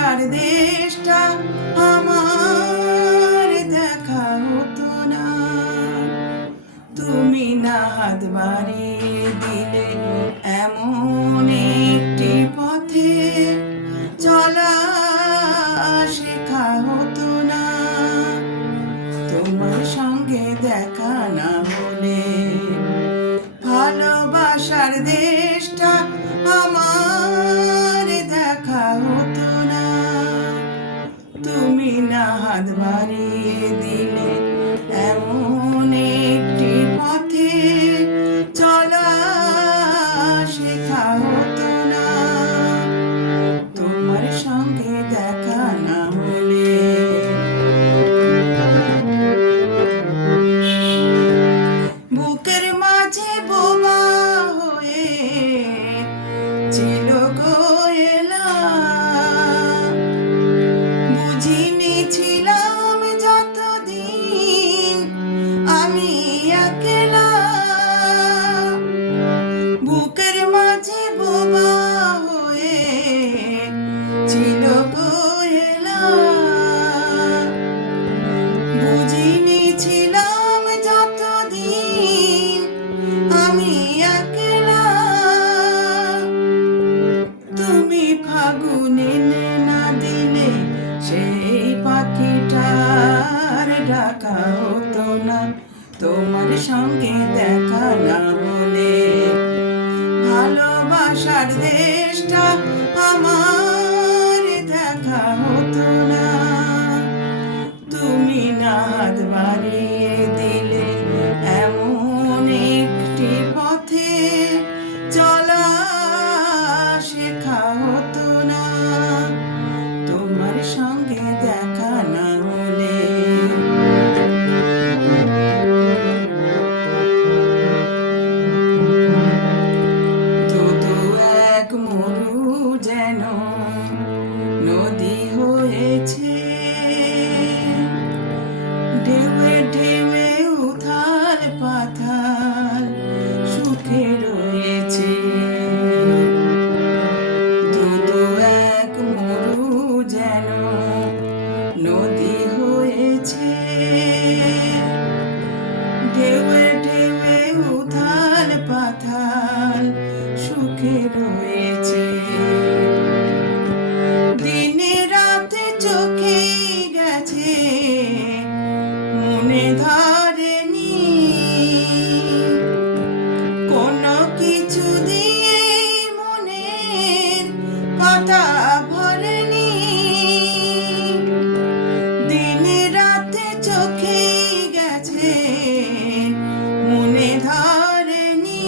ভালোবাসার দেশটা আমার দেখা হতো না। তুমি না হাত বাড়িয়ে দিলে এমন একটি পথে চলা শেখা হতো না। তোমার সঙ্গে দেখা না হলে ভালোবাসার দেশটা আমার দেখা হতো না। তুমি না হাত বাড়িয়ে দিলে এমন একটি পথে চলা শেখা হতো না। তোমার সঙ্গে দেখা না হলে বুকের মাঝে বোমা হয়ে ছিল গো এলাম, বুঝিনি ছিলাম যতদিন আমি একলা। বুকের মাঝে বোমা হয়ে ছিল গো এলাম, বুঝিনি ছিলাম যতদিন আমি একলা। তুমি ফাগুনে না দিলে সেই পাখিটার ডাকা হতো না। তোমার সঙ্গে দেখা না হলে ভালোবাসার দেশটা আমার দেখা হতো না। তুমি না হাত বাড়িয়ে দিলে এমন একটি পথে চলা শেখা হতো না। তোমার সঙ্গে দেখা না হলে দুদু এক মরু যেন নদী হয়েছে, ঢেউয়ে ঢেউয়ে উথাল পাথাল সুখে রয়েছে। দুদু এক মরু যেন নদী হয়েছে, ঢেউয়ে ঢেউয়ে উথাল পাথাল সুখে রয়েছে। দিনে রাতে চোখে গেছে মনে ধরেনি, কোনো কিছু দিয়ে মনের পাতা ভরেনি। দিনে রাতে চোখে গেছে মনে ধরেনি,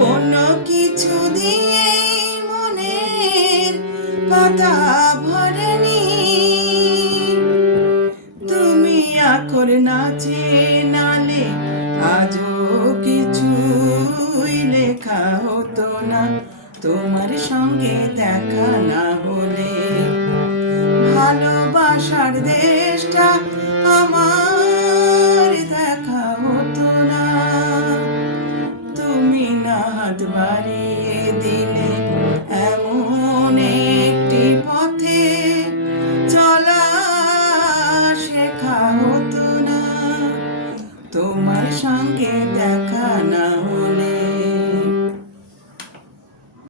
কোনো কিছু দিয়ে মনের পাতা ভরেনি। তুমি আখর নাচে নালে আজও কিছুই লেখা হতো না। তোমার সঙ্গে দেখা না হলে ভালোবাসার দেশটা আমার দেখা হতো না। তুমি না হাত বাড়িয়ে দিলে এমন একটি পথে চলা শেখা হতো না। তোমার সঙ্গে দেখা না হলে